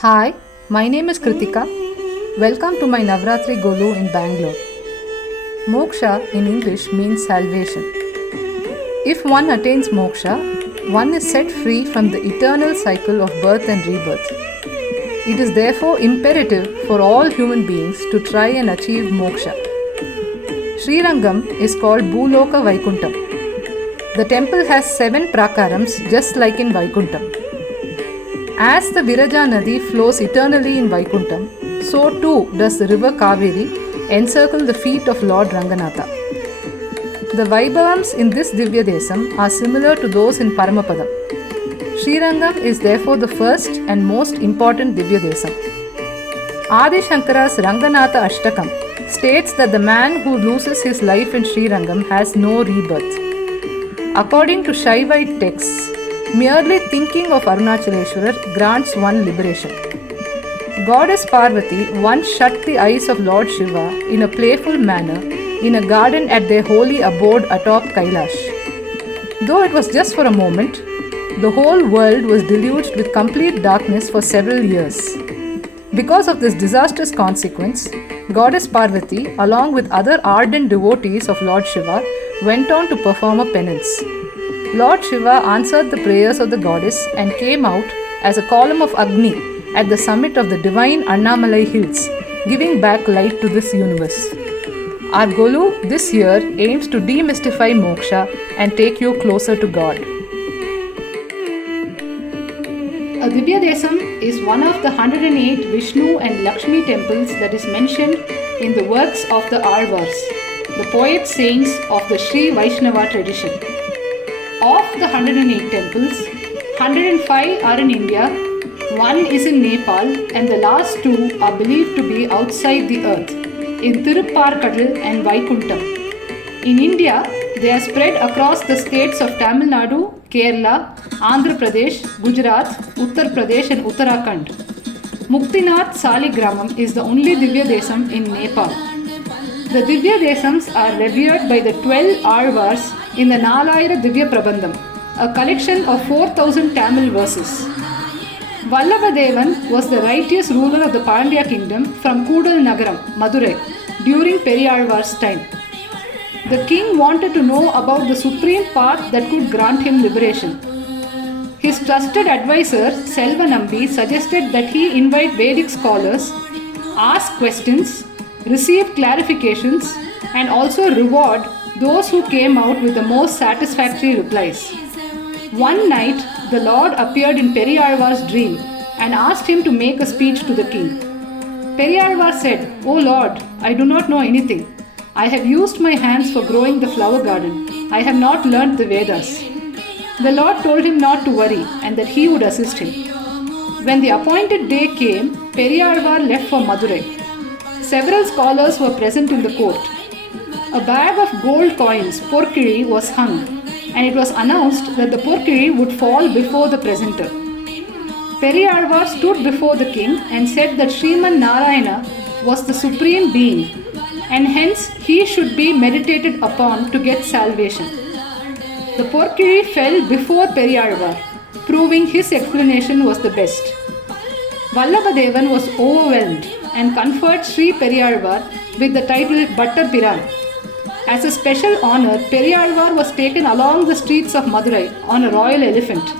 Hi, my name is Krithika. Welcome to my Navratri Golu in Bangalore. Moksha in English means salvation. If one attains moksha, one is set free from the eternal cycle of birth and rebirth. It is therefore imperative for all human beings to try and achieve moksha. Srirangam is called Bhuloka Vaikuntham. The temple has 7 prakarams just like in Vaikuntham. As the Viraja Nadi flows eternally in Vaikuntham, so too does the river Kaveri encircle the feet of Lord Ranganatha. The Vaibhavams in this Divya Desam are similar to those in Paramapadam. Srirangam is therefore the first and most important Divya Desam. Adi Shankara's Ranganatha Ashtakam states that the man who loses his life in Srirangam has no rebirth. According to Shaivite texts, merely thinking of Arunachaleshwarar grants one liberation. Goddess Parvati once shut the eyes of Lord Shiva in a playful manner in a garden at their holy abode atop Kailash. Though it was just for a moment, the whole world was deluged with complete darkness for several years. Because of this disastrous consequence, Goddess Parvati, along with other ardent devotees of Lord Shiva, went on to perform a penance. Lord Shiva answered the prayers of the goddess and came out as a column of Agni at the summit of the divine Annamalai hills, giving back light to this universe. Our Golu this year aims to demystify moksha and take you closer to God. A Divya Desam is one of the 108 Vishnu and Lakshmi temples that is mentioned in the works of the Alvars, the poet saints of the Sri Vaishnava tradition. Of the 108 temples, 105 are in India, 1 is in Nepal, and the last 2 are believed to be outside the earth, in Tirupparkadal and Vaikuntham. In India, they are spread across the states of Tamil Nadu, Kerala, Andhra Pradesh, Gujarat, Uttar Pradesh and Uttarakhand. Muktinath Saligramam is the only Divya Desam in Nepal. The Divya Desams are revered by the 12 Alvars in the Nalayira Divya Prabandham, a collection of 4,000 Tamil verses. Vallabhadevan was the righteous ruler of the Pandya kingdom from Kudal Nagaram, Madurai, during Periyalvar's time. The king wanted to know about the supreme path that could grant him liberation. His trusted advisor, Selvanambi, suggested that he invite Vedic scholars, ask questions, receive clarifications, and also reward those who came out with the most satisfactory replies. One night, the Lord appeared in Periyalvar's dream and asked him to make a speech to the king. Periyalvar said, "O Lord, I do not know anything. I have used my hands for growing the flower garden. I have not learnt the Vedas." The Lord told him not to worry and that he would assist him. When the appointed day came, Periyalvar left for Madurai. Several scholars were present in the court. A bag of gold coins, porkiri, was hung, and it was announced that the porkiri would fall before the presenter. Periyalvar stood before the king and said that Sriman Narayana was the supreme being, and hence he should be meditated upon to get salvation. The porkiri fell before Periyalvar, proving his explanation was the best. Vallabhadevan was overwhelmed and conferred Sri Periyalvar with the title Bhattar Piran. As a special honor, Periyalvar was taken along the streets of Madurai on a royal elephant.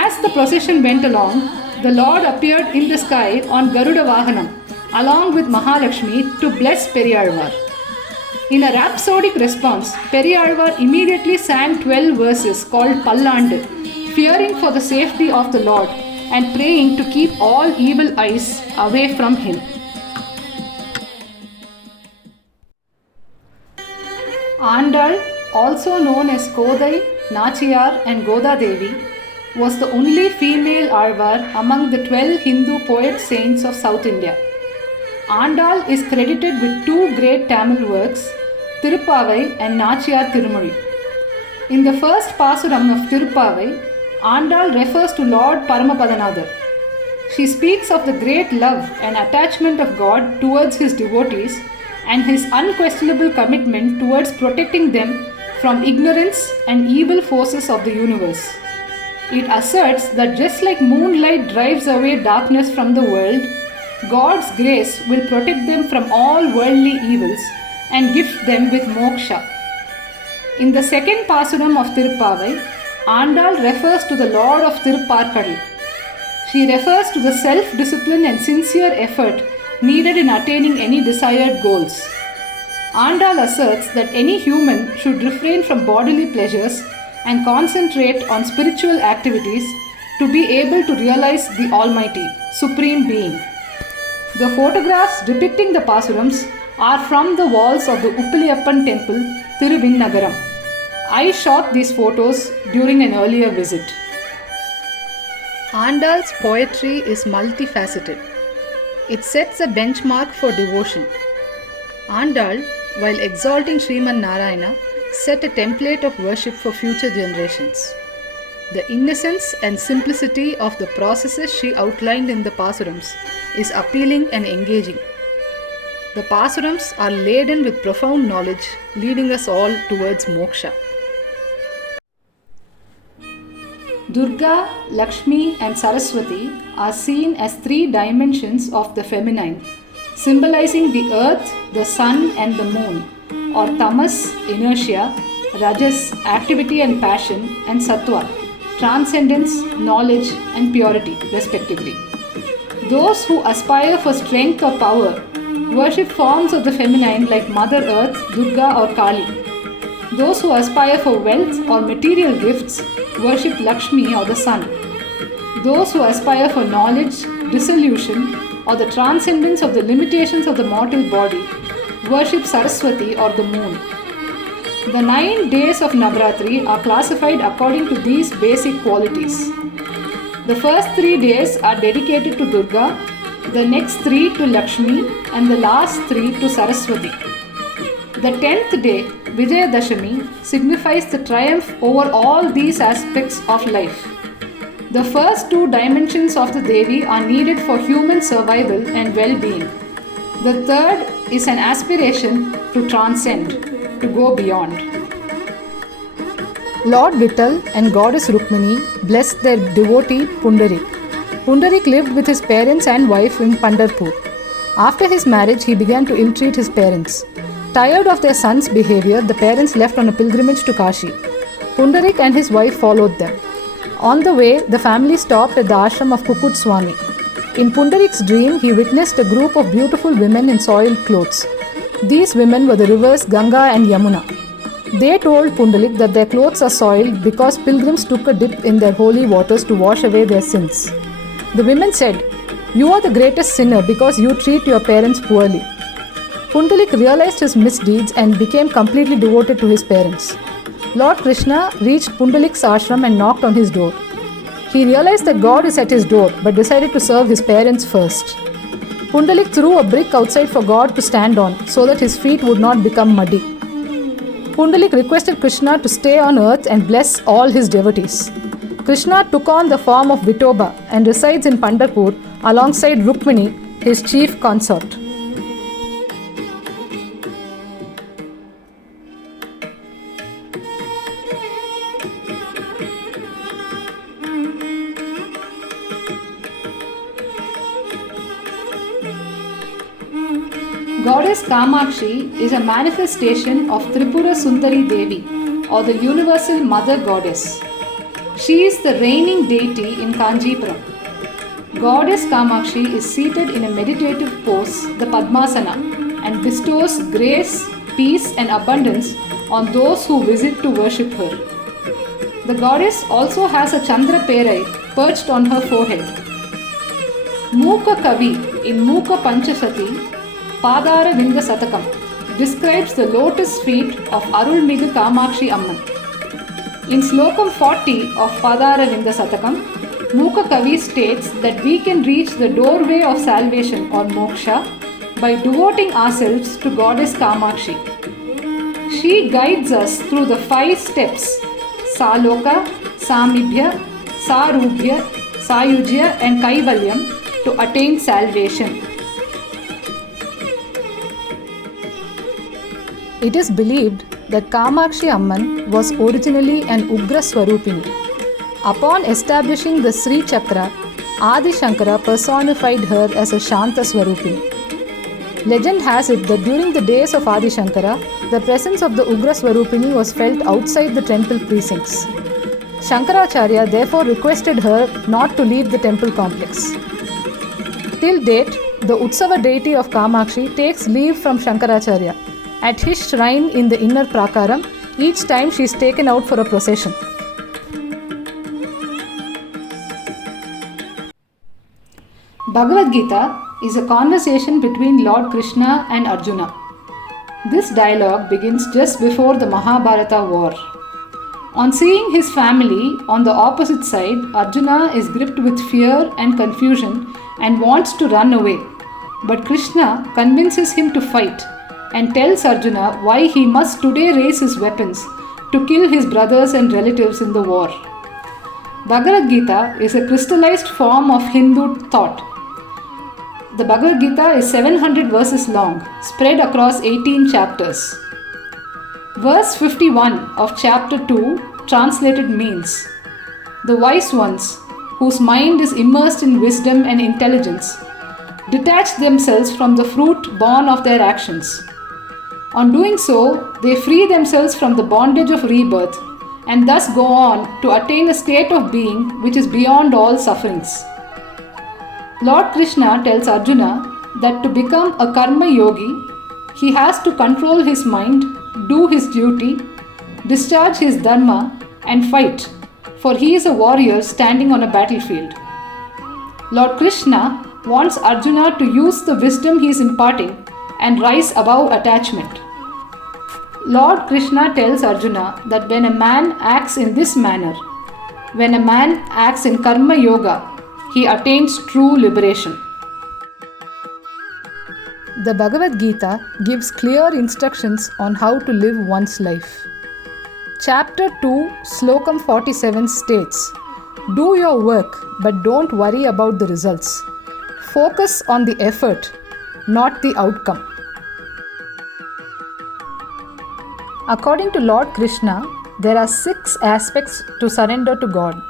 As the procession went along, the Lord appeared in the sky on Garuda Vahanam along with Mahalakshmi to bless Periyalvar. In a rhapsodic response, Periyalvar immediately sang 12 verses called Pallandu, fearing for the safety of the Lord and praying to keep all evil eyes away from him. Andal, also known as Kodai, Nachiyar and Goda Devi, was the only female Alvar among the 12 Hindu poet saints of South India. Andal is credited with 2 great Tamil works, Tirupavai and Nachiyar Tirumuri. In the first Pasuram of Tirupavai, Andal refers to Lord Paramapadanadar. She speaks of the great love and attachment of God towards his devotees and his unquestionable commitment towards protecting them from ignorance and evil forces of the universe. It asserts that just like moonlight drives away darkness from the world, God's grace will protect them from all worldly evils and gift them with moksha. In the second Pasuram of Tirupavai, Andal refers to the Lord of Tirupparkadal. She refers to the self-discipline and sincere effort needed in attaining any desired goals. Andal asserts that any human should refrain from bodily pleasures and concentrate on spiritual activities to be able to realize the Almighty, Supreme Being. The photographs depicting the Pasurams are from the walls of the Uppaliyappan temple, Thiruvinnagaram. I shot these photos during an earlier visit. Andal's poetry is multifaceted. It sets a benchmark for devotion. Andal, while exalting Sriman Narayana, set a template of worship for future generations. The innocence and simplicity of the processes she outlined in the Pasurams is appealing and engaging. The Pasurams are laden with profound knowledge, leading us all towards moksha. Durga, Lakshmi and Saraswati are seen as three dimensions of the feminine, symbolizing the earth, the sun and the moon, or tamas, inertia, rajas, activity and passion, and sattva, transcendence, knowledge and purity, respectively. Those who aspire for strength or power worship forms of the feminine like Mother Earth, Durga or Kali. Those who aspire for wealth or material gifts worship Lakshmi or the sun. Those who aspire for knowledge, dissolution, or the transcendence of the limitations of the mortal body worship Saraswati or the moon. The 9 days of Navratri are classified according to these basic qualities. The first 3 days are dedicated to Durga, the next 3 to Lakshmi, and the last 3 to Saraswati. The 10th day, Vijayadashami, signifies the triumph over all these aspects of life. The first 2 dimensions of the Devi are needed for human survival and well-being. The third is an aspiration to transcend, to go beyond. Lord Vittal and Goddess Rukmini blessed their devotee Pundarik. Pundarik lived with his parents and wife in Pandharpur. After his marriage, he began to ill-treat his parents. Tired of their son's behavior, the parents left on a pilgrimage to Kashi. Pundarik and his wife followed them. On the way, the family stopped at the ashram of Kukut Swami. In Pundarik's dream, he witnessed a group of beautiful women in soiled clothes. These women were the rivers Ganga and Yamuna. They told Pundarik that their clothes are soiled because pilgrims took a dip in their holy waters to wash away their sins. The women said, "You are the greatest sinner because you treat your parents poorly." Pundarik realized his misdeeds and became completely devoted to his parents. Lord Krishna reached Pundalik's ashram and knocked on his door. He realized that God is at his door but decided to serve his parents first. Pundalik threw a brick outside for God to stand on so that his feet would not become muddy. Pundalik requested Krishna to stay on earth and bless all his devotees. Krishna took on the form of Vithoba and resides in Pandharpur alongside Rukmini, his chief consort. Goddess Kamakshi is a manifestation of Tripura Sundari Devi, or the Universal Mother Goddess. She is the reigning deity in Kanjipuram. Goddess Kamakshi is seated in a meditative pose, the Padmasana, and bestows grace, peace and abundance on those who visit to worship her. The goddess also has a Chandra Perai perched on her forehead. Mooka Kavi in Mooka Pancha Sati, Padara Vinda Satakam, describes the lotus feet of Arulmigu Kamakshi Amman. In Slokam 40 of Padara Vinda Satakam, Mooka Kavi states that we can reach the doorway of salvation or moksha by devoting ourselves to Goddess Kamakshi. She guides us through the 5 steps Saloka, Samibhya, Sarubhya, Sayujya and Kaivalyam to attain salvation. It is believed that Kamakshi Amman was originally an Ugra Swarupini. Upon establishing the Sri Chakra, Adi Shankara personified her as a Shanta Swarupini. Legend has it that during the days of Adi Shankara, the presence of the Ugra Swarupini was felt outside the temple precincts. Shankaracharya therefore requested her not to leave the temple complex. Till date, the Utsava deity of Kamakshi takes leave from Shankaracharya at his shrine in the inner prakaram each time she is taken out for a procession. Bhagavad Gita is a conversation between Lord Krishna and Arjuna. This dialogue begins just before the Mahabharata war. On seeing his family on the opposite side, Arjuna is gripped with fear and confusion and wants to run away. But Krishna convinces him to fight and tells Arjuna why he must today raise his weapons to kill his brothers and relatives in the war. Bhagavad Gita is a crystallized form of Hindu thought. The Bhagavad Gita is 700 verses long, spread across 18 chapters. Verse 51 of chapter 2 translated means, "The wise ones, whose mind is immersed in wisdom and intelligence, detach themselves from the fruit born of their actions. On doing so, they free themselves from the bondage of rebirth and thus go on to attain a state of being which is beyond all sufferings." Lord Krishna tells Arjuna that to become a karma yogi, he has to control his mind, do his duty, discharge his dharma, and fight, for he is a warrior standing on a battlefield. Lord Krishna wants Arjuna to use the wisdom he is imparting and rise above attachment. Lord Krishna tells Arjuna that when a man acts in this manner, when a man acts in karma yoga, he attains true liberation. The Bhagavad Gita gives clear instructions on how to live one's life. Chapter 2, Slokam 47 states, "Do your work, but don't worry about the results. Focus on the effort, not the outcome." According to Lord Krishna, there are 6 aspects to surrender to God.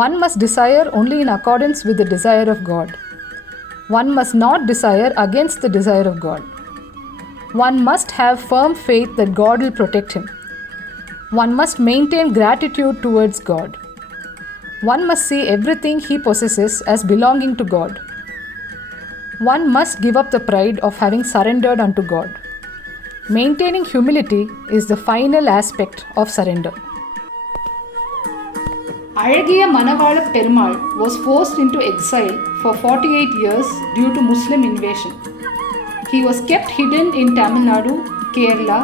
One must desire only in accordance with the desire of God. One must not desire against the desire of God. One must have firm faith that God will protect him. One must maintain gratitude towards God. One must see everything he possesses as belonging to God. One must give up the pride of having surrendered unto God. Maintaining humility is the final aspect of surrender. Alagiya Manavala Perumal was forced into exile for 48 years due to Muslim invasion. He was kept hidden in Tamil Nadu, Kerala,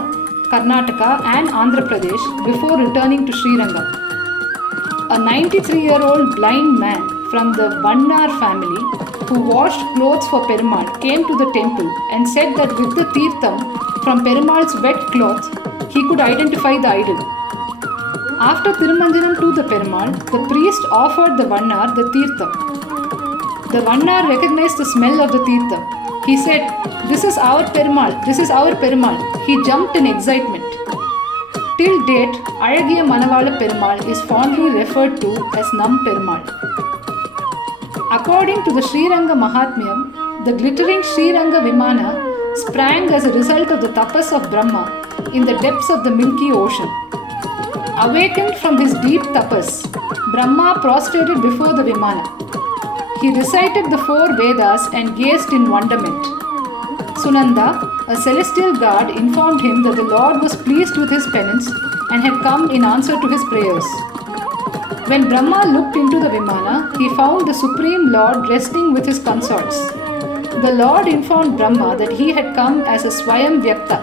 Karnataka and Andhra Pradesh before returning to Sri Rangam. A 93-year-old blind man from the Vannar family who washed clothes for Perumal came to the temple and said that with the Tirtham from Perumal's wet cloth, he could identify the idol. After Tirumanjanam to the Perumal, the priest offered the Vannar the Tirtham. The Vannar recognized the smell of the Tirtham. He said, "This is our Perumal, this is our Perumal." He jumped in excitement. Till date, Alagiya Manavala Perumal is fondly referred to as Nam Perumal. According to the Sri Ranga Mahatmyam, the glittering Sri Ranga Vimana sprang as a result of the tapas of Brahma in the depths of the Milky Ocean. Awakened from his deep tapas, Brahma prostrated before the Vimana. He recited the 4 Vedas and gazed in wonderment. Sunanda, a celestial guard, informed him that the Lord was pleased with his penance and had come in answer to his prayers. When Brahma looked into the Vimana, he found the Supreme Lord resting with his consorts. The Lord informed Brahma that he had come as a Swayam Vyakta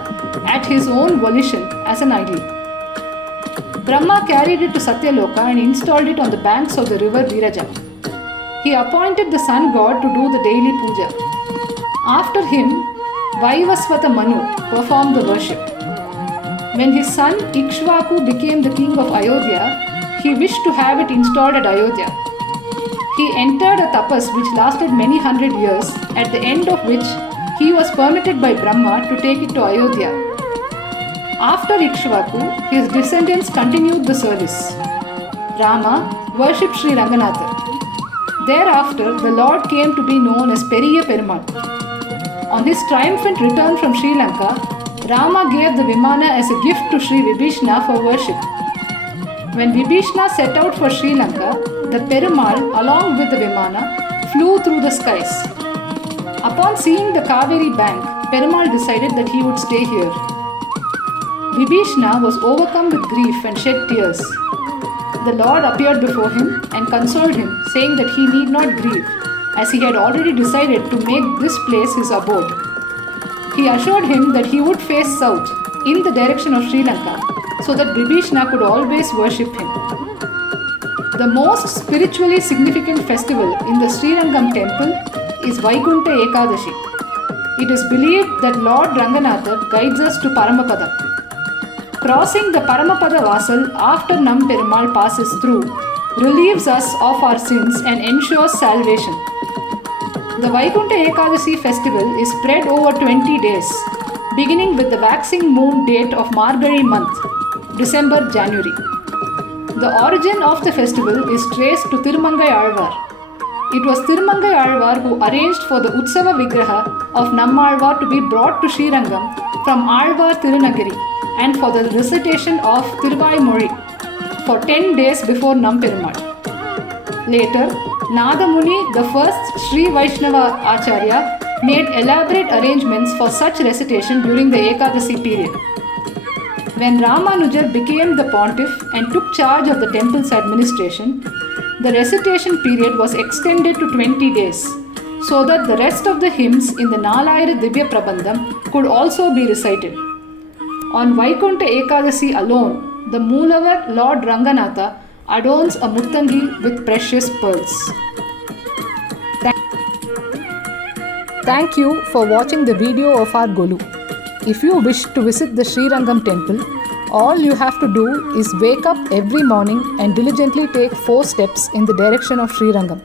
at his own volition as an idol. Brahma carried it to Satyaloka and installed it on the banks of the river Viraja. He appointed the sun god to do the daily puja. After him, Vaivasvata Manu performed the worship. When his son Ikshvaku became the king of Ayodhya, he wished to have it installed at Ayodhya. He entered a tapas which lasted many hundred years, at the end of which he was permitted by Brahma to take it to Ayodhya. After Ikshvaku, his descendants continued the service. Rama, worshipped Sri Ranganatha. Thereafter, the Lord came to be known as Periya Perumal. On his triumphant return from Sri Lanka, Rama gave the Vimana as a gift to Sri Vibhishna for worship. When Vibhishna set out for Sri Lanka, the Perumal, along with the Vimana, flew through the skies. Upon seeing the Kaveri bank, Perumal decided that he would stay here. Vibhishna was overcome with grief and shed tears. The Lord appeared before him and consoled him, saying that he need not grieve, as he had already decided to make this place his abode. He assured him that he would face south, in the direction of Sri Lanka, so that Vibhishna could always worship him. The most spiritually significant festival in the Srirangam temple is Vaikunta Ekadashi. It is believed that Lord Ranganatha guides us to Paramapada. Crossing the Paramapada Vasal after Nam Perumal passes through relieves us of our sins and ensures salvation. The Vaikunta Ekadashi festival is spread over 20 days, beginning with the waxing moon date of Margazhi month, December-January. The origin of the festival is traced to Thirumangai Alvar. It was Thirumangai Alvar who arranged for the Utsava Vigraha of Nammalvar to be brought to Srirangam from Alvar Tirunagiri and for the recitation of Thiruvaimozhi for 10 days before Nam Perumal. Later, Nadamuni, the first Sri Vaishnava Acharya, made elaborate arrangements for such recitation during the Ekadasi period. When Ramanujar became the pontiff and took charge of the temple's administration, the recitation period was extended to 20 days, so that the rest of the hymns in the Nalayira Divya Prabandham could also be recited. On Vaikunta Ekadasi alone, the Moolavar Lord Ranganatha adorns a Muttangi with precious pearls. Thank you for watching the video of our Golu. If you wish to visit the Srirangam temple, all you have to do is wake up every morning and diligently take 4 steps in the direction of Srirangam.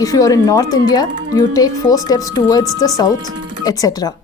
If you are in North India, you take 4 steps towards the south, etc.